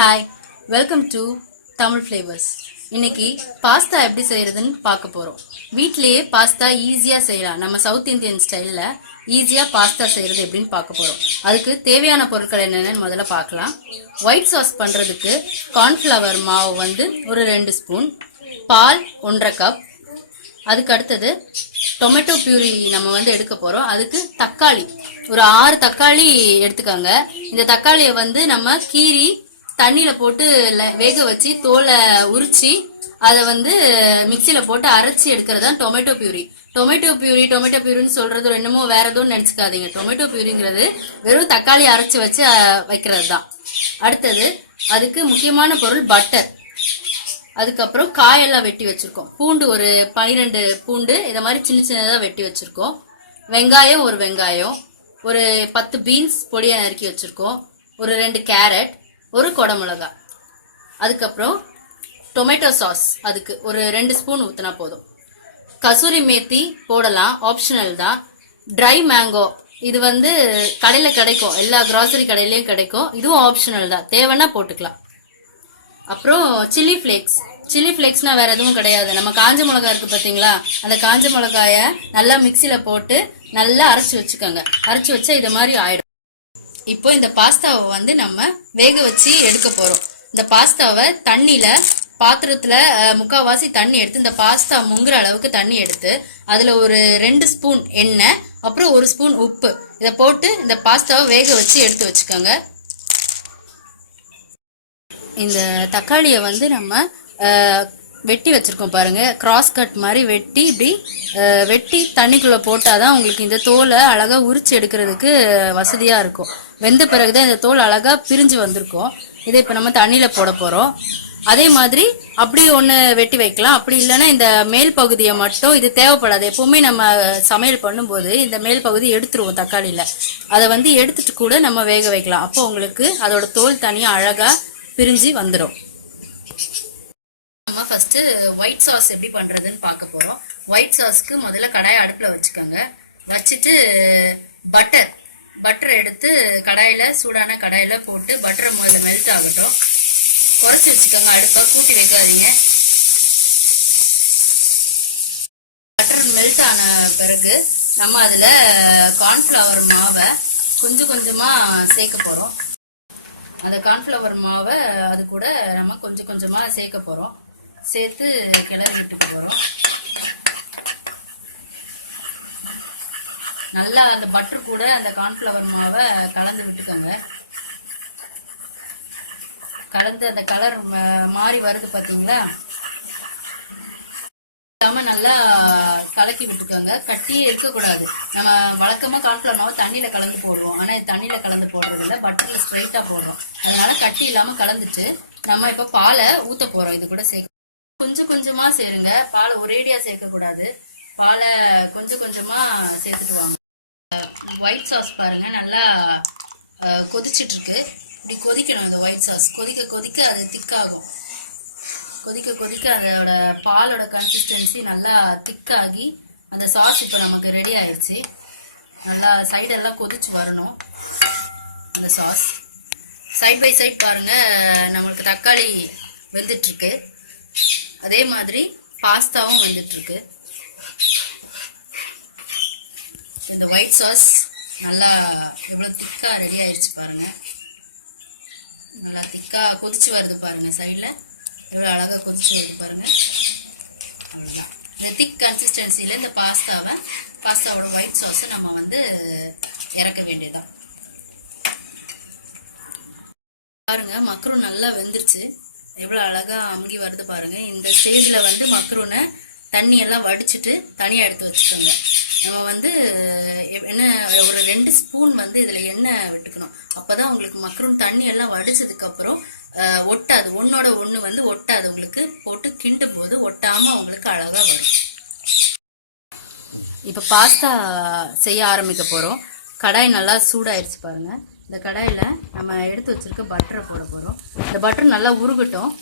Hi, welcome to Tamil flavours. இன்னைக்கு pasta எப்படி செய்யறதுன்னு பார்க்க போறோம். வீட்லயே பாஸ்தா ஈஸியா செய்யலாம். நம்ம சவுத் இந்தியன் ஸ்டைல்ல ஈஸியா பாஸ்தா செய்யறது எப்படின்னு பார்க்க போறோம். அதுக்கு தேவையான பொருட்கள் என்னென்னு முதல்ல பார்க்கலாம். ஒயிட் சாஸ் பண்றதுக்கு கார்ன்ஃபிளவர் மாவு ஒரு 2 ஸ்பூன், பால் 1.5 கப், அதுக்கு அடுத்தது டொமேட்டோ பியூரி நம்ம எடுக்க போறோம். அதுக்கு தக்காளி ஒரு 6 தக்காளி எடுத்துக்கோங்க. இந்த தக்காளியை நம்ம கீரி தண்ணியில போட்டு வேக வச்சு தோலை உரிச்சு அதை மிக்சியில போட்டு அரைச்சி எடுக்கிறது தான் டொமேட்டோ பியூரி. டொமேட்டோ பியூரின்னு சொல்றது என்னமோ வேற எதுவும் நினைச்சுக்காதீங்க. டொமேட்டோ பியூரிங்கிறது வெறும் தக்காளி அரைச்சி வச்சு வைக்கிறது தான். அடுத்தது அதுக்கு முக்கியமான பொருள் பட்டர். அதுக்கப்புறம் காயெல்லாம் வெட்டி வச்சிருக்கோம். பூண்டு ஒரு 12 பூண்டு இதை மாதிரி சின்ன சின்னதா வெட்டி வச்சிருக்கோம். வெங்காயம் ஒரு வெங்காயம், ஒரு 10 பீன்ஸ் பொடியா நறுக்கி வச்சிருக்கோம், ஒரு 2 கேரட், ஒரு குடமிளகாய். அதுக்கப்புறம் டொமேட்டோ சாஸ் அதுக்கு ஒரு 2 ஸ்பூன் ஊத்தினா போதும். கசூரி மேத்தி போடலாம், ஆப்ஷனல் தான். ட்ரை மேங்கோ இது கடையில கிடைக்கும், எல்லா கிராசரி கடையிலயும் கிடைக்கும். இதுவும் ஆப்ஷனல் தான், தேவைன்னா போட்டுக்கலாம். அப்புறம் சில்லி ஃபிளேக்ஸ்னா வேற எதுவும் கிடையாது. நம்ம காஞ்ச மிளகாய் இருக்கு பாத்தீங்களா, அந்த காஞ்ச மிளகாய நல்லா மிக்சியில போட்டு நல்லா அரைச்சு வச்சுக்கோங்க. அரைச்சு வச்சா இது மாதிரி ஆயிடும். இப்போ இந்த பாஸ்தாவை நம்ம வேக வச்சு எடுக்க போறோம். இந்த பாஸ்தாவை தண்ணியில பாத்திரத்துல முக்காவாசி தண்ணி எடுத்து, இந்த பாஸ்தா முங்குற அளவுக்கு தண்ணி எடுத்து அதுல ஒரு 2 ஸ்பூன் எண்ணெய், அப்புறம் 1 ஸ்பூன் உப்பு இதை போட்டு இந்த பாஸ்தாவை வேக வச்சு எடுத்து வச்சுக்கோங்க. இந்த தக்காளியை நம்ம வெட்டி வச்சிருக்கோம் பாருங்க, கிராஸ் கட் மாதிரி வெட்டி இப்படி வெட்டி தண்ணிக்குள்ள போட்டாதான் உங்களுக்கு இந்த தோலை அழகா உரிச்சு எடுக்கிறதுக்கு வசதியா இருக்கும். வெந்த பிறகுதான் இந்த தோல் அழகா பிரிஞ்சு வந்திருக்கும். இதை இப்ப நம்ம தண்ணியில போட போறோம். அதே மாதிரி அப்படி ஒண்ணு வெட்டி வைக்கலாம். அப்படி இல்லைன்னா இந்த மேல் பகுதியை மட்டும், இது தேவைப்படாது. எப்பவுமே நம்ம சமையல் பண்ணும்போது இந்த மேல் பகுதி எடுத்துருவோம் தக்காளியில. அதை எடுத்துட்டு கூட நம்ம வேக வைக்கலாம். அப்போ உங்களுக்கு அதோட தோல் தனியா அழகா பிரிஞ்சு வந்துடும். நம்ம ஃபர்ஸ்ட் ஒயிட் சாஸ் எப்படி பண்றதுன்னு பார்க்க போறோம். ஒயிட் சாஸ்க்கு முதல்ல கடாயை அடுப்புல வச்சுக்கோங்க. வச்சுட்டு பட்டர் எடுத்து கடாயில, சூடான கடாயில போட்டு பட்டரை முதல்ல மெல்ட் ஆகட்டும். குறைச்சி வச்சுக்கோங்க, அடுப்பை கூட்டி வைக்காதீங்க. பட்டர் மெல்ட் ஆன பிறகு நம்ம அதுல கார்ன்ஃபிளவர் மாவை கொஞ்சம் கொஞ்சமா சேர்க்க போறோம். அந்த கார்ன்ஃபிளவர் மாவை அது கூட நம்ம கொஞ்சம் கொஞ்சமா சேர்க்க போறோம். சேர்த்து கிளறி விட்டுக்க போறோம். நல்லா அந்த பட்டர் கூட அந்த கார்ன்ஃபிளவர் மாவை கலந்து விட்டுக்கோங்க. கலந்து அந்த கலர் மாறி வருது பாத்தீங்களா, நல்லா கலக்கி விட்டுக்கோங்க. கட்டியே இருக்கக்கூடாது. நம்ம வழக்கமா கார்ன்ஃபிளவர் மாவு தண்ணியில கலந்து போடுவோம், ஆனா தண்ணியில கலந்து போடுறது இல்லை, பட்டர்ல ஸ்ட்ரைட்டா போடுறோம். அதனால கட்டி இல்லாம கலந்துட்டு நம்ம இப்ப பாலை ஊத்த போறோம். இது கூட சேர்க்க கொஞ்சம் கொஞ்சமா சேருங்க. பாலை ஒரேடியா சேர்க்க கூடாது. பாலை கொஞ்சம் கொஞ்சமா சேர்த்துட்டு வாங்க. ஒயிட் சாஸ் பாருங்க நல்லா கொதிச்சிட்டு இருக்கு. இப்படி கொதிக்கணும். இந்த ஒயிட் சாஸ் கொதிக்க கொதிக்க அது திக்காகும். கொதிக்க கொதிக்க அதோட பாலோட கன்சிஸ்டன்சி நல்லா திக்காகி அந்த சாஸ் இப்போ நமக்கு ரெடி ஆயிடுச்சு. நல்லா சைடெல்லாம் கொதிச்சு வரணும். அந்த சாஸ் சைட் பை சைட் பாருங்க, நம்மளுக்கு தக்காளி வெந்துட்டு இருக்கு. அதே மாதிரி பாஸ்தாவும் வெந்துட்டு இருக்கு. இந்த ஒயிட் சாஸ் நல்லா எவ்வளவு திக்கா ரெடி ஆயிடுச்சு பாருங்க. நல்லா திக்கா கொதிச்சு வருது பாருங்க. சைட்ல எவ்வளவு அழகா கொதிச்சு வருது பாருங்க. அவ்வளவுதான். இந்த திக் கன்சிஸ்டன்சில இந்த பாஸ்தாவோட ஒயிட் சாஸ் நம்ம இறக்க வேண்டியதான். பாருங்க மக்ரூன் நல்லா வெந்துருச்சு. எவ்வளவு அழகா அமுங்கி வருது பாருங்க. இந்த ஸ்டேஜ்ல மக்ரூனை தண்ணி எல்லாம் வடிச்சிட்டு தனியா எடுத்து வச்சுக்கோங்க. நம்ம என்ன ஒரு 2 ஸ்பூன் இதுல எண்ணெய் விட்டுக்கணும். அப்பதான் உங்களுக்கு மக்ரூன் தண்ணி எல்லாம் வடிச்சதுக்கு அப்புறம் ஒட்டாது. ஒன்னோட ஒண்ணு ஒட்டாது. உங்களுக்கு போட்டு கிண்டும் போது ஒட்டாம உங்களுக்கு அழகா வரும். இப்ப பாஸ்தா செய்ய ஆரம்பிக்க போறோம். கடாய் நல்லா சூடாயிருச்சு பாருங்க. இந்த கடாயில நம்ம எடுத்து வச்சிருக்க பட்டரை போட போறோம். இந்த பட்டர் நல்லா உருகட்டும்.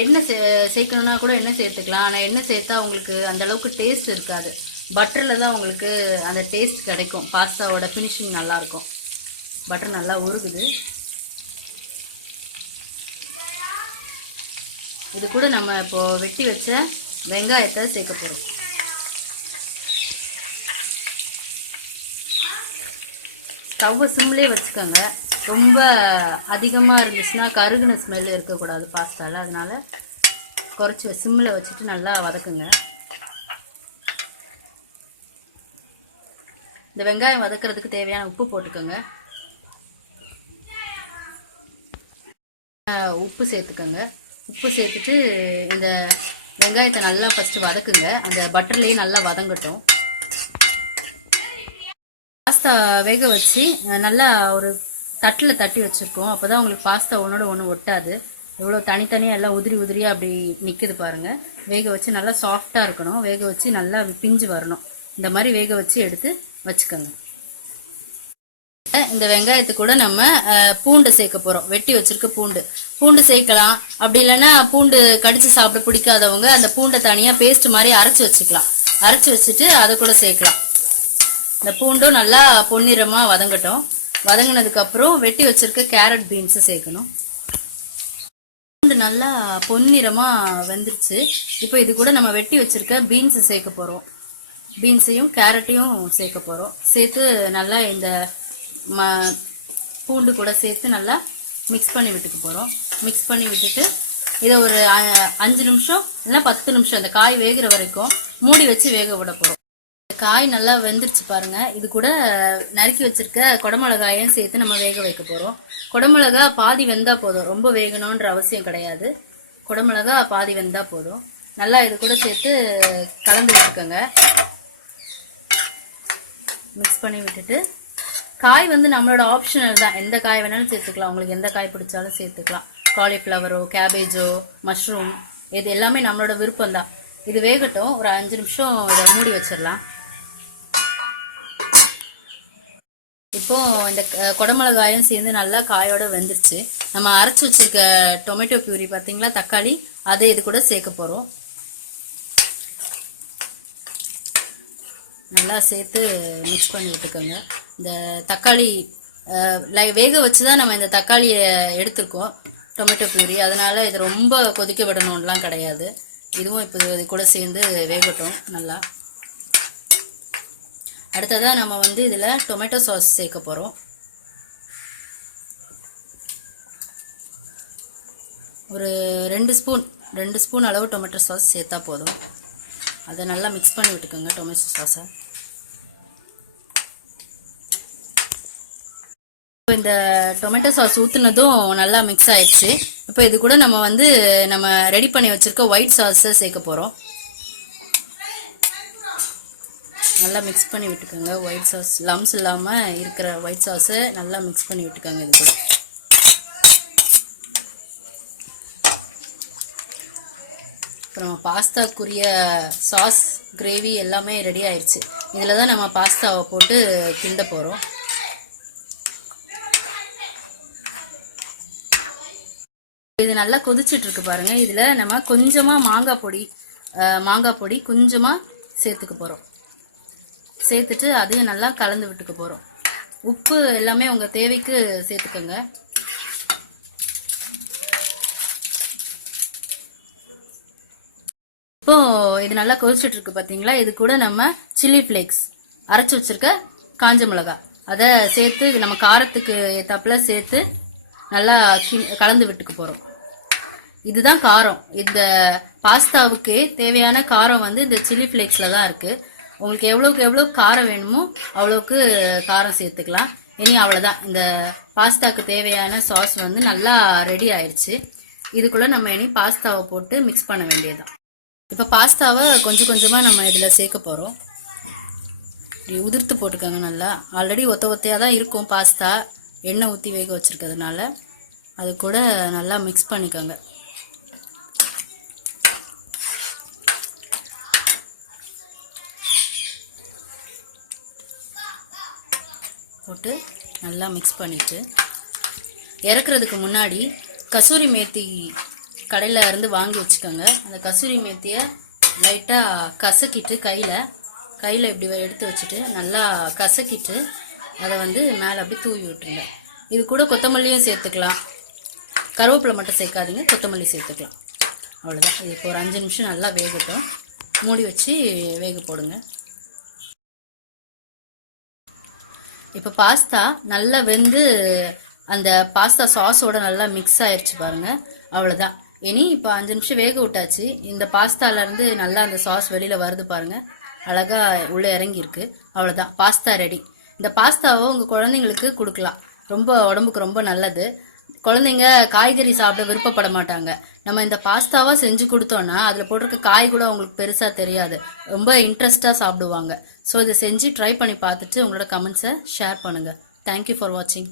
எண்ணெய் சேர்க்கணும்னா கூட எண்ணெய் சேர்த்துக்கலாம். ஆனா எண்ணெய் சேர்த்தா உங்களுக்கு அந்த அளவுக்கு டேஸ்ட் இருக்காது. பட்டர்ல தான் உங்களுக்கு அந்த டேஸ்ட் கிடைக்கும். பாஸ்தாவோட ஃபினிஷிங் நல்லா இருக்கும். பட்டர் நல்லா உருகுது. இது கூட நம்ம இப்போ வெட்டி வச்ச வெங்காயத்தை சேர்க்க போகிறோம். ஸ்டவ்வை சிம்லேயே வச்சுக்கோங்க. ரொம்ப அதிகமாக இருந்துச்சுன்னா கருகுன ஸ்மெல் இருக்கக்கூடாது பாஸ்தாவில். அதனால குறைச்சி சிம்மில் வச்சுட்டு நல்லா வதக்குங்க. இந்த வெங்காயம் வதக்கிறதுக்கு தேவையான உப்பு போட்டுக்கோங்க. உப்பு சேர்த்துக்கோங்க. உப்பு சேர்த்துட்டு இந்த வெங்காயத்தை நல்லா ஃபஸ்ட்டு வதக்குங்க. அந்த பட்டர்லேயே நல்லா வதங்கட்டும். பாஸ்தா வேக வச்சு நல்லா ஒரு தட்டில் தட்டி வச்சுருக்கோம். அப்போ தான் உங்களுக்கு பாஸ்தா ஒன்றோட ஒன்று ஒட்டாது. எவ்வளோ தனித்தனியாக எல்லாம் உதிரி உதிரியாக அப்படி நிற்குது பாருங்கள். வேக வச்சு நல்லா சாஃப்டாக இருக்கணும். வேக வச்சு நல்லா பிஞ்சு வரணும். இந்த மாதிரி வேக வச்சு எடுத்து வச்சுக்கோங்க. இந்த வெங்காயத்து கூட நம்ம பூண்டு சேர்க்க போறோம். வெட்டி வச்சிருக்க பூண்டு சேர்க்கலாம். அப்படி இல்லைன்னா பூண்டு கடிச்சு சாப்பிட பிடிக்காதவங்க அந்த பூண்டை தனியா பேஸ்ட் மாதிரி அரைச்சு வச்சுக்கலாம். அரைச்சு வச்சுட்டு அதை கூட சேர்க்கலாம். இந்த பூண்டும் நல்லா பொன்னிறமா வதங்கட்டும். வதங்கினதுக்கு அப்புறம் வெட்டி வச்சிருக்க கேரட் பீன்ஸ் சேர்க்கணும். பூண்டு நல்லா பொன்னிறமா வெந்துருச்சு. இப்போ இது கூட நம்ம வெட்டி வச்சிருக்க பீன்ஸ் சேர்க்க போறோம். பீன்ஸையும் கேரட்டையும் சேர்க்க போறோம். சேர்த்து நல்லா இந்த பூண்டு கூட சேர்த்து நல்லா மிக்ஸ் பண்ணி விட்டுக்க போகிறோம். மிக்ஸ் பண்ணி விட்டுட்டு இதை ஒரு 5 நிமிஷம் இல்லைன்னா 10 நிமிஷம் இந்த காய் வேகிற வரைக்கும் மூடி வச்சு வேக விட போகிறோம். காய் நல்லா வெந்துருச்சு பாருங்க. இது கூட நறுக்கி வச்சிருக்க குடமிளகாயும் சேர்த்து நம்ம வேக வைக்க போகிறோம். குடமிளகா பாதி வெந்தா போதும். ரொம்ப வேகணுன்ற அவசியம் கிடையாது. குடமிளகா பாதி வெந்தா போதும். நல்லா இது கூட சேர்த்து கலந்து விட்டுக்கோங்க. மிக்ஸ் பண்ணி விட்டுட்டு காய் நம்மளோட ஆப்ஷனல் தான். எந்த காய் வேணாலும் சேர்த்துக்கலாம். உங்களுக்கு எந்த காய் பிடிச்சாலும் சேர்த்துக்கலாம். காலிஃப்ளவரோ கேபேஜோ மஷ்ரூம் இது எல்லாமே நம்மளோட விருப்பம் தான். இது வேகட்டும். ஒரு 5 நிமிஷம் இதை மூடி வச்சிடலாம். இப்போ இந்த குடமிளகாயும் சேர்ந்து நல்லா காயோட வெந்துருச்சு. நம்ம அரைச்சி வச்சிருக்க டொமேட்டோ பியூரி பார்த்தீங்களா, தக்காளி, அதை இது கூட சேர்க்க போகிறோம். நல்லா சேர்த்து மிக்ஸ் பண்ணி விட்டுக்கோங்க. இந்த தக்காளி வேக வச்சு தான் நம்ம இந்த தக்காளியை எடுத்துருக்கோம் டொமேட்டோ பியூரி. அதனால இது ரொம்ப கொதிக்க விடணும்லாம் கிடையாது. இதுவும் இப்போ இது கூட சேர்ந்து வேகட்டும் நல்லா. அடுத்ததாக நம்ம இதில் டொமேட்டோ சாஸ் சேர்க்க போகிறோம். ஒரு 2 ஸ்பூன் அளவு டொமேட்டோ சாஸ் சேர்த்தா போதும். அதை நல்லா மிக்ஸ் பண்ணி விட்டுக்கோங்க டொமேட்டோ சாஸை. இந்த டொமேட்டோ சாஸ் ஊற்றுனதும் நல்லா மிக்ஸ் ஆயிடுச்சு. இப்போ இது கூட நம்ம நம்ம ரெடி பண்ணி வச்சிருக்க ஒயிட் சாஸை சேர்க்க போகிறோம். நல்லா மிக்ஸ் பண்ணி விட்டுக்கோங்க. ஒயிட் சாஸ் லம்ஸ் இல்லாமல் இருக்கிற ஒயிட் சாஸை நல்லா மிக்ஸ் பண்ணி விட்டுக்கோங்க. இது கூட இப்போ நம்ம பாஸ்தாக்குரிய சாஸ் கிரேவி எல்லாமே ரெடி ஆயிடுச்சு. இதில் தான் நம்ம பாஸ்தாவை போட்டு கிண்ட போகிறோம். இது நல்லா கொதிச்சுட்டு இருக்கு பாருங்க. இதுல நம்ம கொஞ்சமா மாங்காய் பொடி கொஞ்சமா சேர்த்துக்க போறோம். சேர்த்துட்டு அதையும் நல்லா கலந்து விட்டுக்க போறோம். உப்பு எல்லாமே உங்க தேவைக்கு சேர்த்துக்கோங்க. இப்போ இது நல்லா கொதிச்சுட்டு இருக்கு பாத்தீங்களா. இது கூட நம்ம சில்லி ஃபிளேக்ஸ் அரைச்சு வச்சிருக்க காஞ்ச மிளகாய் அதை சேர்த்து நம்ம காரத்துக்கு ஏத்தாப்புல சேர்த்து நல்லா கலந்து விட்டுக்க போறோம். இதுதான் காரம். இந்த பாஸ்தாவுக்கு தேவையான காரம் இந்த சில்லி ஃபிளேக்ஸ்ல தான் இருக்கு. உங்களுக்கு எவ்வளவு காரம் வேணுமோ அவ்வளவுக்கு காரம் சேர்த்துக்கலாம். இனி அவ்வளவுதான். இந்த பாஸ்தாக்கு தேவையான சாஸ் நல்லா ரெடி ஆயிடுச்சு. இதுக்குள்ள நம்ம இனி பாஸ்தாவை போட்டு மிக்ஸ் பண்ண வேண்டியதுதான். இப்ப பாஸ்தாவை கொஞ்சம் கொஞ்சமா நம்ம இதுல சேர்க்க போறோம். உதிர்த்து போட்டுக்கோங்க நல்லா. ஆல்ரெடி ஒத்தையா தான் இருக்கும் பாஸ்தா. எண்ணெய் ஊற்றி வேக வச்சிருக்கிறதுனால அது கூட நல்லா மிக்ஸ் பண்ணிக்கோங்க. போட்டு நல்லா மிக்ஸ் பண்ணிட்டு இறக்குறதுக்கு முன்னாடி கசூரி மேத்தி கடையில் இருந்து வாங்கி வச்சுக்கோங்க. அந்த கசூரி மேத்தியை லைட்டாக கசக்கிட்டு கையில் இப்படி எடுத்து வச்சுட்டு நல்லா கசக்கிட்டு அதை வந்து மேலே அப்படியே தூவி விட்டுருங்க. இது கூட கொத்தமல்லியும் சேர்த்துக்கலாம். கருவேப்பிலை மட்டும் சேர்க்காதீங்க, கொத்தமல்லி சேர்த்துக்கலாம். அவ்வளோதான். இது இப்போ ஒரு 5 நிமிஷம் நல்லா வேகட்டும். மூடி வச்சு வேக போடுங்க. இப்போ பாஸ்தா நல்லா வெந்து அந்த பாஸ்தா சாஸோட நல்லா மிக்ஸ் ஆயிடுச்சு பாருங்க. அவ்வளோதான். இனி இப்போ 5 நிமிஷம் வேக விட்டாச்சு. இந்த பாஸ்தாலேருந்து நல்லா அந்த சாஸ் வெளியில் வருது பாருங்க. அழகா உள்ளே இறங்கியிருக்கு. அவ்வளோதான், பாஸ்தா ரெடி. இந்த பாஸ்தாவை உங்கள் குழந்தைங்களுக்கு கொடுக்கலாம். ரொம்ப உடம்புக்கு ரொம்ப நல்லது. குழந்தைங்க காய்கறி சாப்பிட விருப்பப்பட மாட்டாங்க. நம்ம இந்த பாஸ்தாவா செஞ்சு கொடுத்தோம்னா அதில் போட்டிருக்க காய் கூட அவங்களுக்கு பெருசாக தெரியாது. ரொம்ப இன்ட்ரெஸ்டாக சாப்பிடுவாங்க. ஸோ இதை செஞ்சு ட்ரை பண்ணி பார்த்துட்டு உங்களோட கமெண்ட்ஸை ஷேர் பண்ணுங்கள். தேங்க்யூ ஃபார் வாட்சிங்.